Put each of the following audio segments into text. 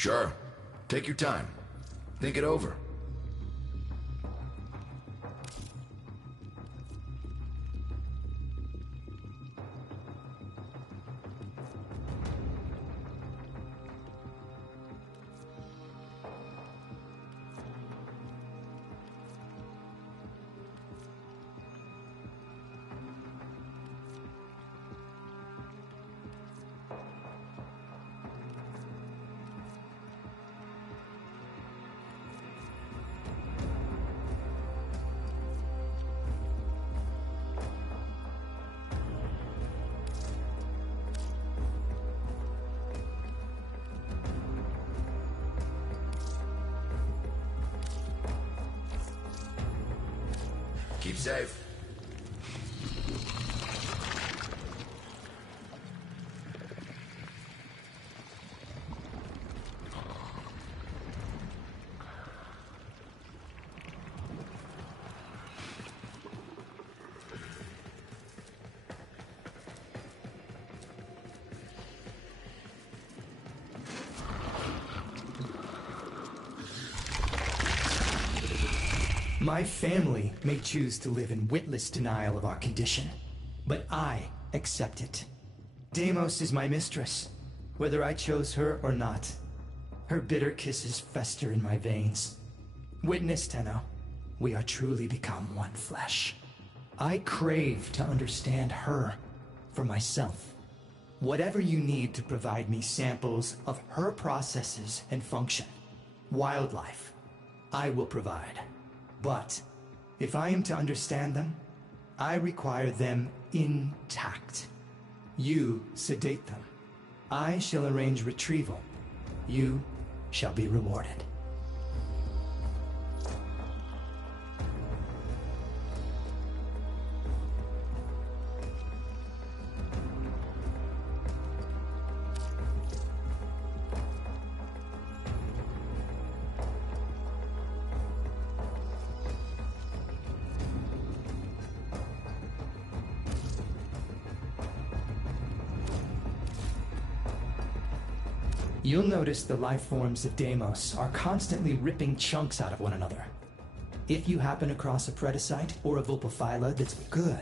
Sure. Take your time. Think it over. Keep safe. My family may choose to live in witless denial of our condition, but I accept it. Deimos is my mistress, whether I chose her or not. Her bitter kisses fester in my veins. Witness, Tenno, we are truly become one flesh. I crave to understand her for myself. Whatever you need to provide me samples of her processes and function, wildlife, I will provide. But if I am to understand them, I require them intact. You sedate them. I shall arrange retrieval. You shall be rewarded. You'll notice the life forms of Deimos are constantly ripping chunks out of one another. If you happen across a Predacite or a Vulpaphyla that's good.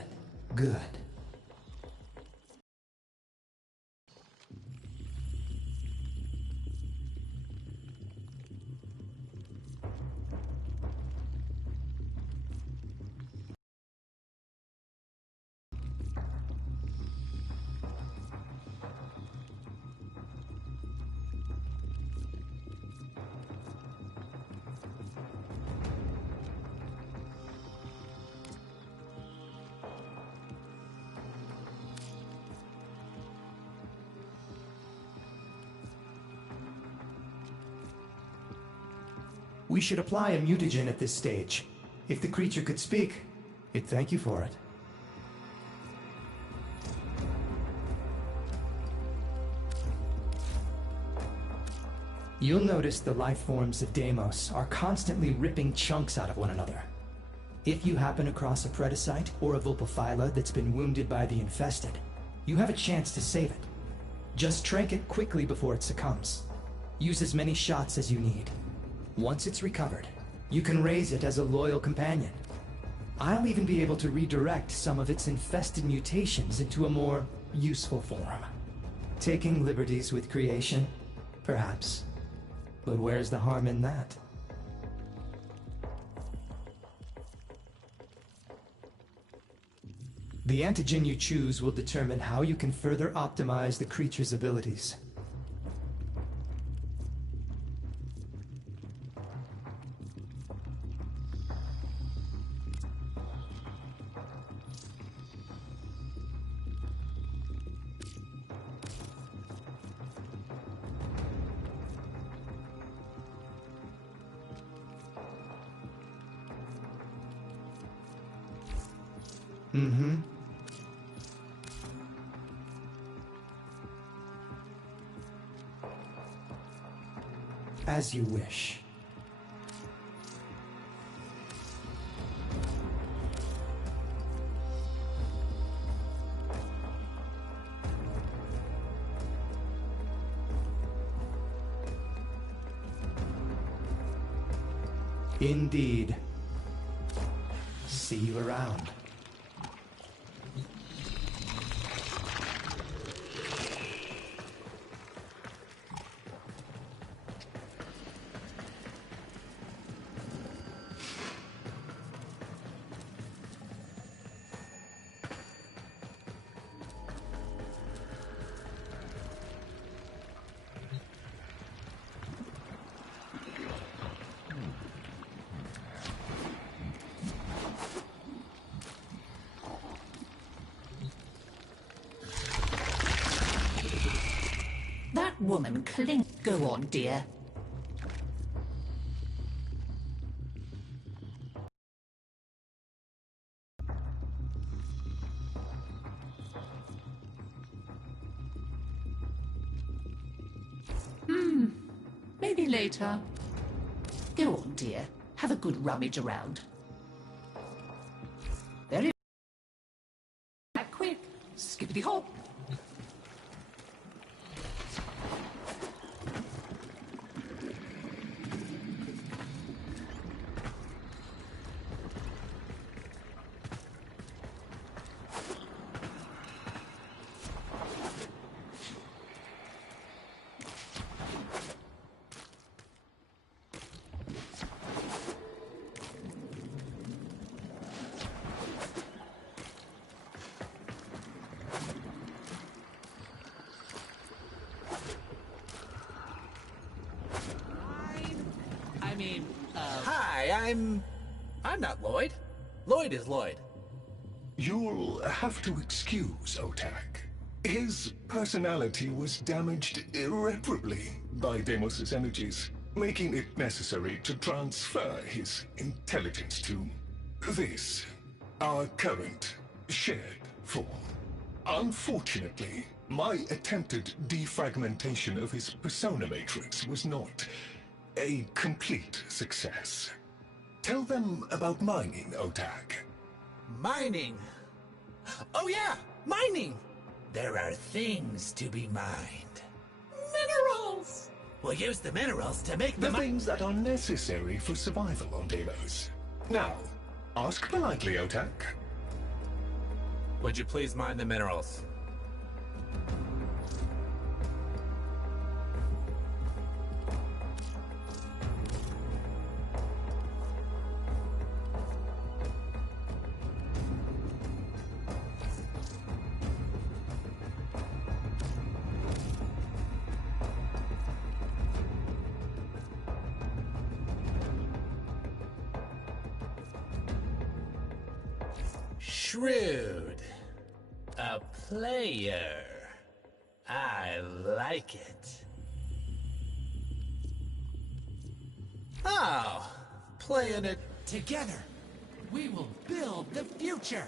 We should apply a mutagen at this stage. If the creature could speak, it'd thank you for it. You'll notice the life forms of Deimos are constantly ripping chunks out of one another. If you happen across a Predacite or a Vulpaphyla that's been wounded by the infested, you have a chance to save it. Just trank it quickly before it succumbs. Use as many shots as you need. Once it's recovered, you can raise it as a loyal companion. I'll even be able to redirect some of its infested mutations into a more useful form. Taking liberties with creation? Perhaps. But where's the harm in that? The antigen you choose will determine how you can further optimize the creature's abilities. As you wish. Indeed. See you around. That woman cling. Go on, dear. Maybe later. Go on, dear. Have a good rummage around. Very back quick. Skippity hop. Hi, I'm not Lloyd. Lloyd is Lloyd. You'll have to excuse Otak. His personality was damaged irreparably by Deimos's energies, making it necessary to transfer his intelligence to this, our current shared form. Unfortunately, my attempted defragmentation of his persona matrix was not a complete success. Tell them about mining, Otak. Mining. Oh yeah, mining. There are things to be mined. Minerals. We'll use the minerals to make The things that are necessary for survival on Deimos. Now, ask politely, Otak. Would you please mine the minerals? Shrewd. A player. I like it. Oh, playing it together. We will build the future.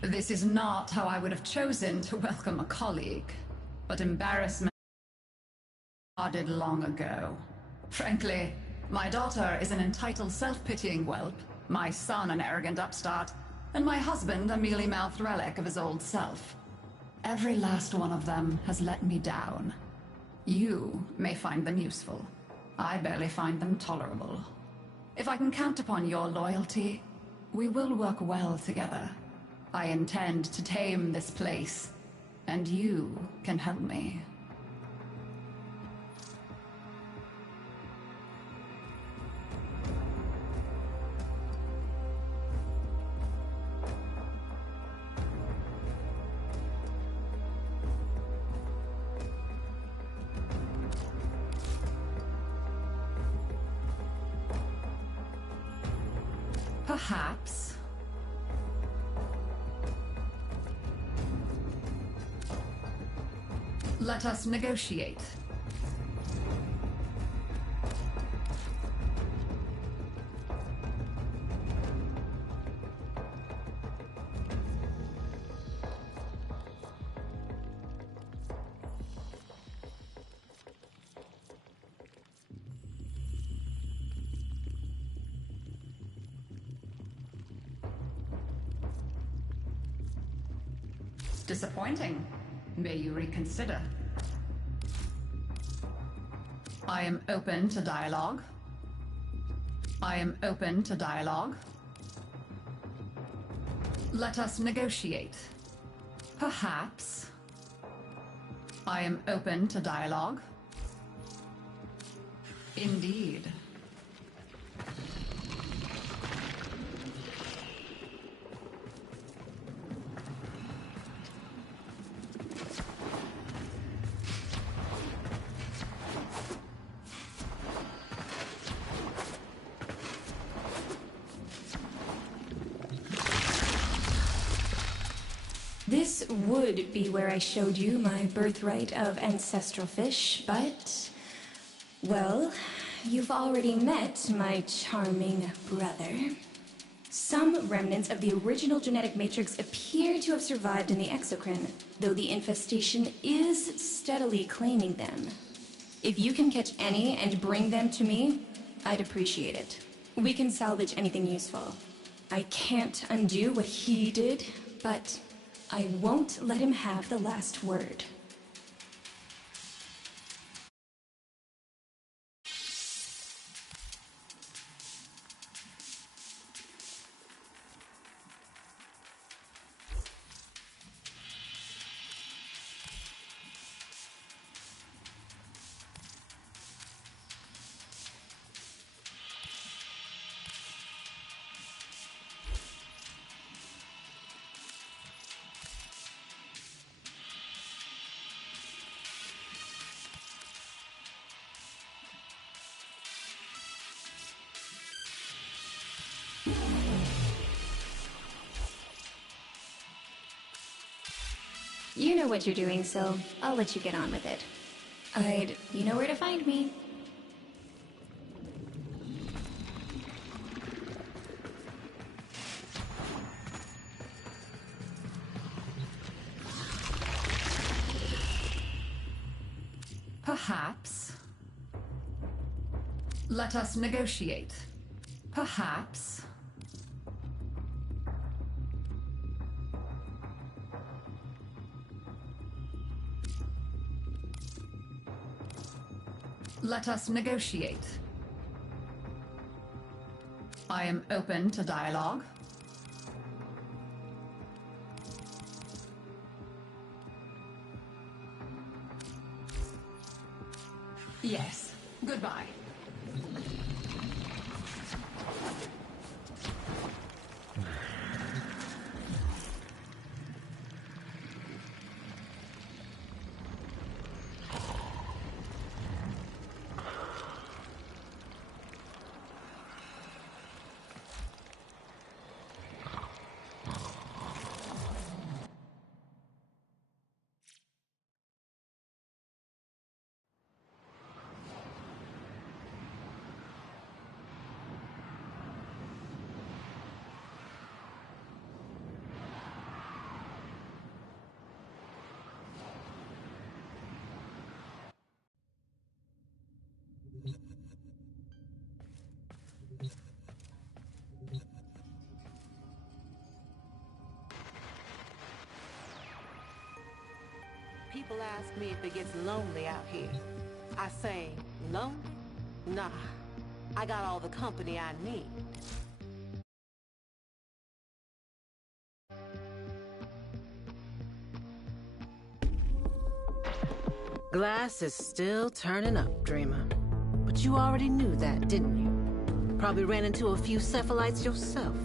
This is not how I would have chosen to welcome a colleague, but embarrassment started long ago. Frankly, my daughter is an entitled, self-pitying whelp, my son an arrogant upstart, and my husband a mealy-mouthed relic of his old self. Every last one of them has let me down. You may find them useful. I barely find them tolerable. If I can count upon your loyalty, we will work well together. I intend to tame this place, and you can help me. Perhaps. Let us negotiate. Disappointing. May you reconsider. I am open to dialogue. I am open to dialogue. Let us negotiate. Perhaps. I am open to dialogue. Indeed. This would be where I showed you my birthright of ancestral fish, but... well, you've already met my charming brother. Some remnants of the original genetic matrix appear to have survived in the exocrine, though the infestation is steadily claiming them. If you can catch any and bring them to me, I'd appreciate it. We can salvage anything useful. I can't undo what he did, but I won't let him have the last word. You know what you're doing, so I'll let you get on with it. You know where to find me. Perhaps. Let us negotiate. Perhaps. Let us negotiate. I am open to dialogue. Yes. Goodbye. People ask me if it gets lonely out here. I say, lonely? Nah, I got all the company I need. Glass is still turning up, dreamer. But you already knew that, didn't you? Probably ran into a few cephalites yourself.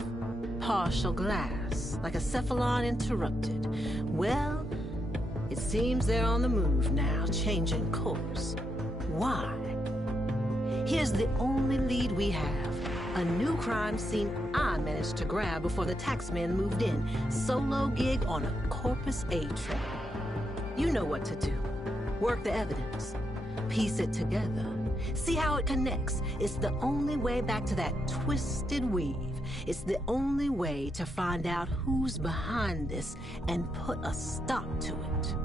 Partial glass, like a cephalon interrupted. Well, it seems they're on the move now, changing course. Why? Here's the only lead we have. A new crime scene I managed to grab before the taxman moved in. Solo gig on a Corpus A train. You know what to do. Work the evidence. Piece it together. See how it connects. It's the only way back to that twisted weave. It's the only way to find out who's behind this and put a stop to it.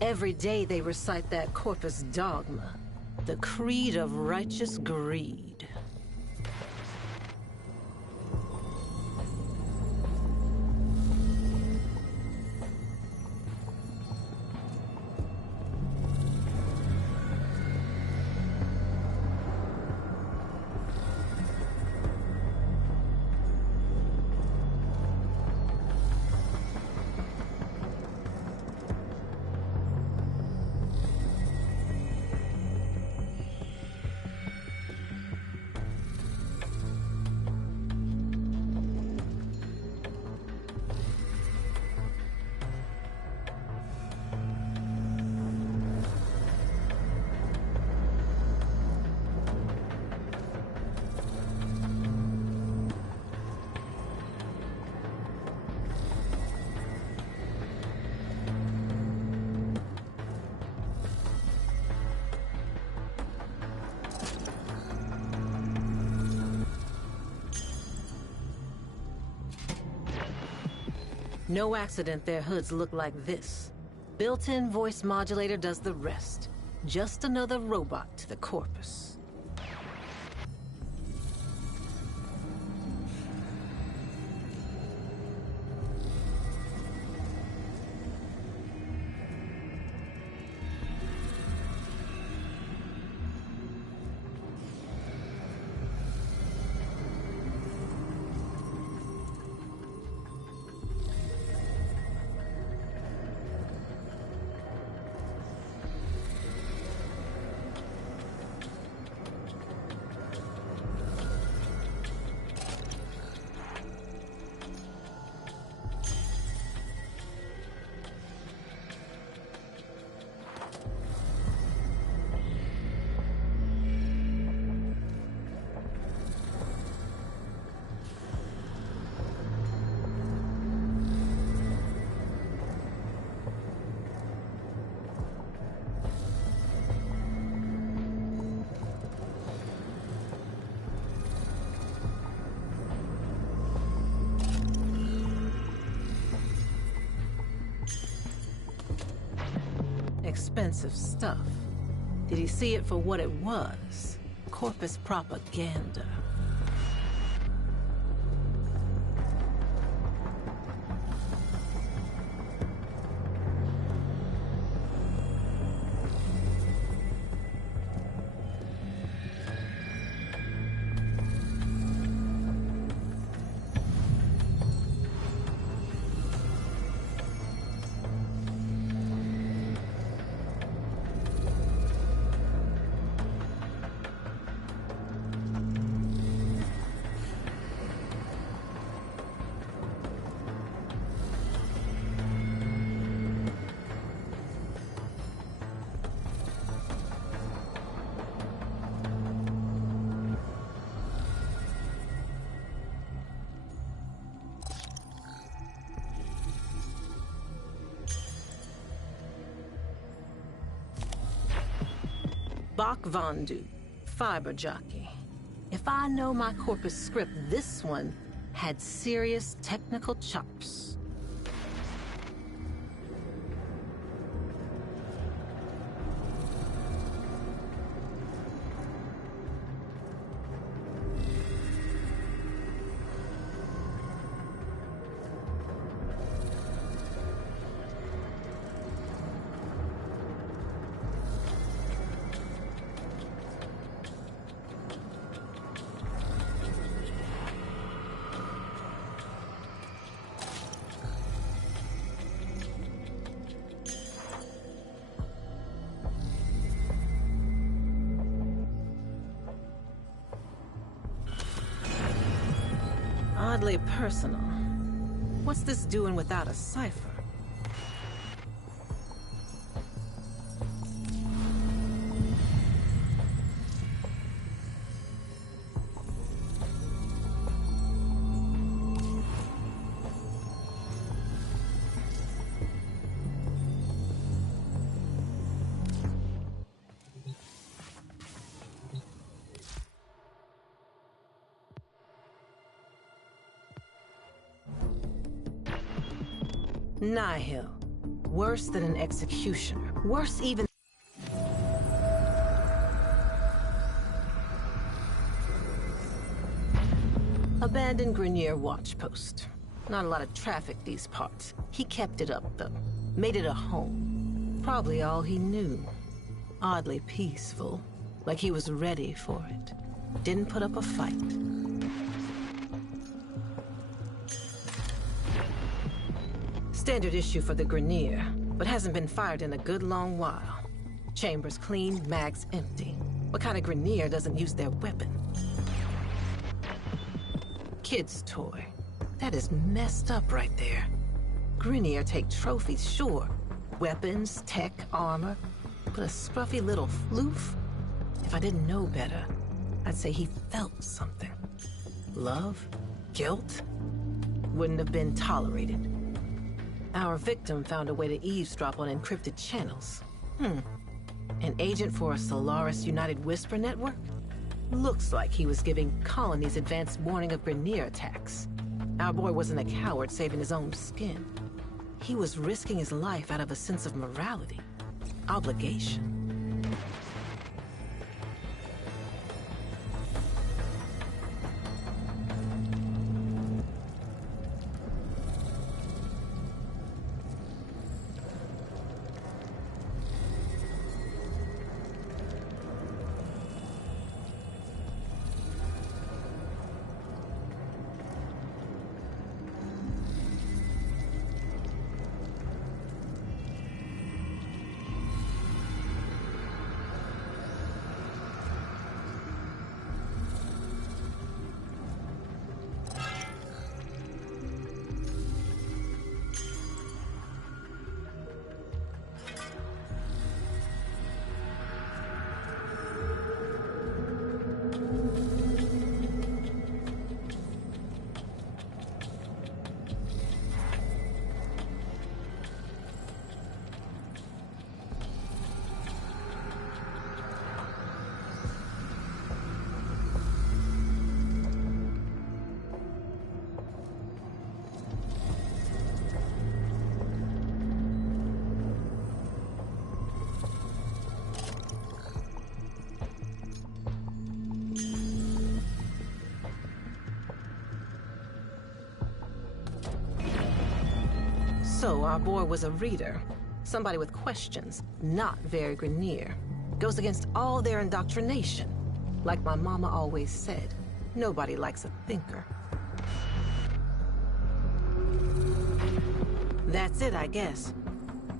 Every day they recite that corpus dogma, the creed of righteous greed. No accident their hoods look like this. Built-in voice modulator does the rest. Just another robot to the corpus. Expensive stuff. Did he see it for what it was? Corpus propaganda. Bach Vondu, fiber jockey. If I know my corpus script, this one had serious technical chops. Oddly personal. What's this doing without a cipher? Nihil. Worse than an executioner. Worse even. Abandoned Grenier watch post. Not a lot of traffic these parts. He kept it up, though. Made it a home. Probably all he knew. Oddly peaceful. Like he was ready for it. Didn't put up a fight. Standard issue for the Grenier, but hasn't been fired in a good long while. Chambers clean, mags empty. What kind of Grenier doesn't use their weapon? Kid's toy. That is messed up right there. Grenier take trophies, sure. Weapons, tech, armor. But a scruffy little floof? If I didn't know better, I'd say he felt something. Love? Guilt? Wouldn't have been tolerated. Our victim found a way to eavesdrop on encrypted channels. An agent for a Solaris United Whisper network? Looks like he was giving colonies advance warning of Grenier attacks. Our boy wasn't a coward saving his own skin. He was risking his life out of a sense of morality. Obligation. So our boy was a reader. Somebody with questions, not very Grenier. Goes against all their indoctrination. Like my mama always said, nobody likes a thinker. That's it, I guess.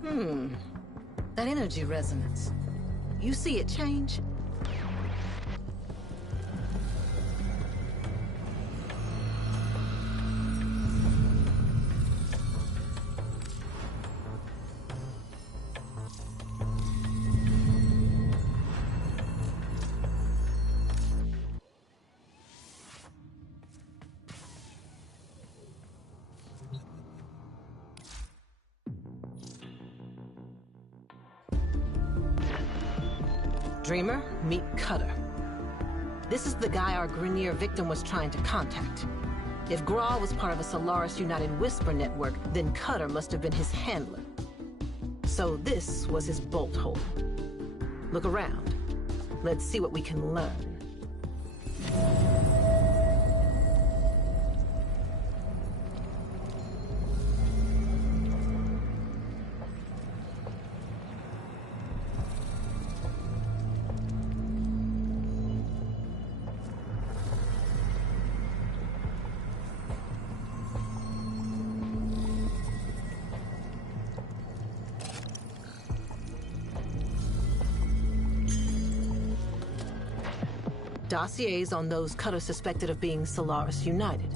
That energy resonance. You see it change? Dreamer, meet Cutter. This is the guy our Grenier victim was trying to contact. If Grawl was part of a Solaris United Whisper network, then Cutter must have been his handler. So this was his bolt hole. Look around. Let's see what we can learn. Dossiers on those Cutter suspected of being Solaris United,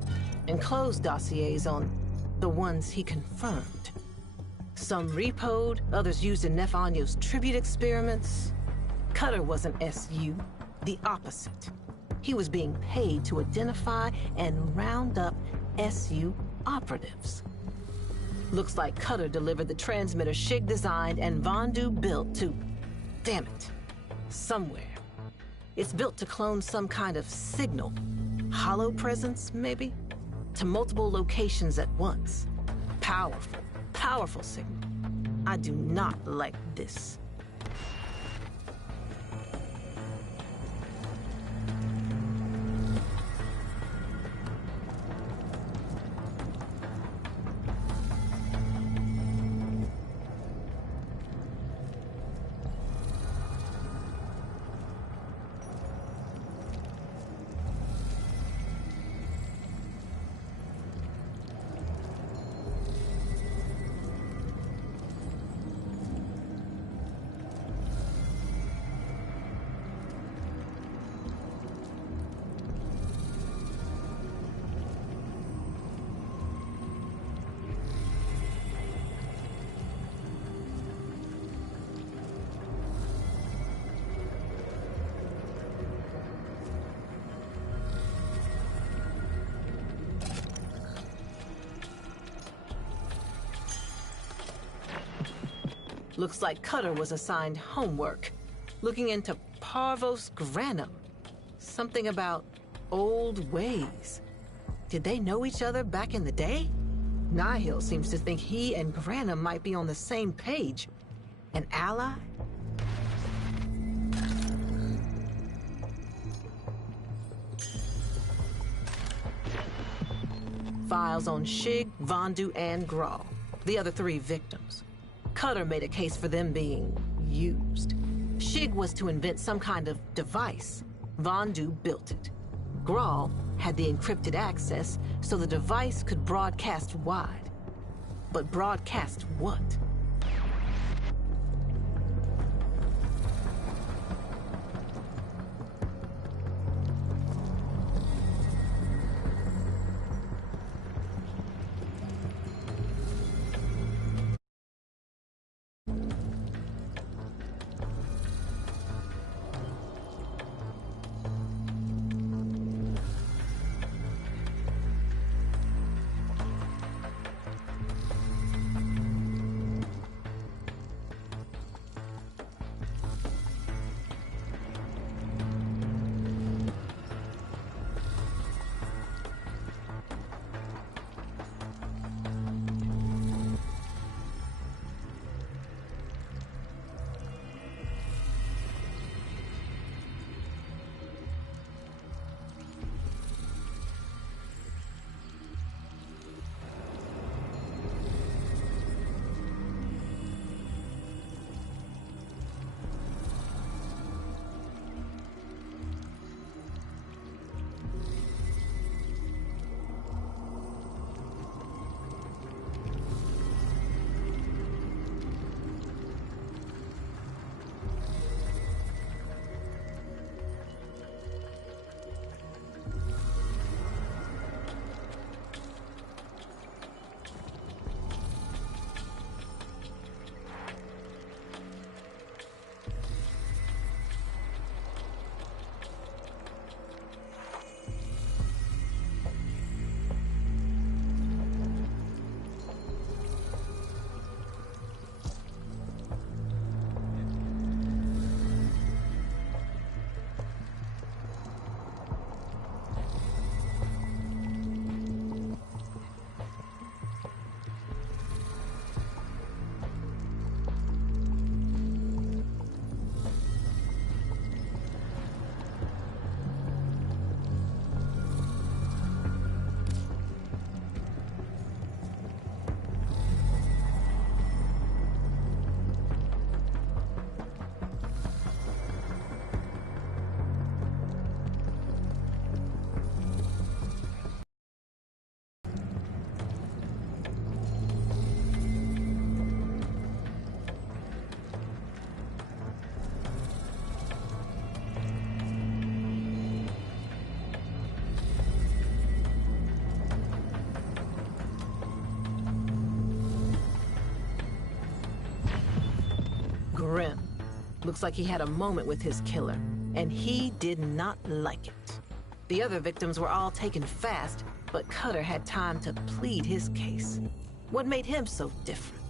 and closed dossiers on the ones he confirmed. Some repoed, others used in Nefanyo's tribute experiments. Cutter wasn't SU, the opposite. He was being paid to identify and round up SU operatives. Looks like Cutter delivered the transmitter Shig designed and Vondu built to... damn it. Somewhere. It's built to clone some kind of signal. Hollow presence, maybe? To multiple locations at once. Powerful, powerful signal. I do not like this. Looks like Cutter was assigned homework, looking into Parvos Granum. Something about old ways. Did they know each other back in the day? Nihil seems to think he and Granum might be on the same page. An ally? Files on Shig, Vondu, and Grawl, the other 3 victims. Cutter made a case for them being used. Shig was to invent some kind of device. Vondu built it. Grawl had the encrypted access so the device could broadcast wide. But broadcast what? Grim. Looks like he had a moment with his killer, and he did not like it. The other victims were all taken fast, but Cutter had time to plead his case. What made him so different?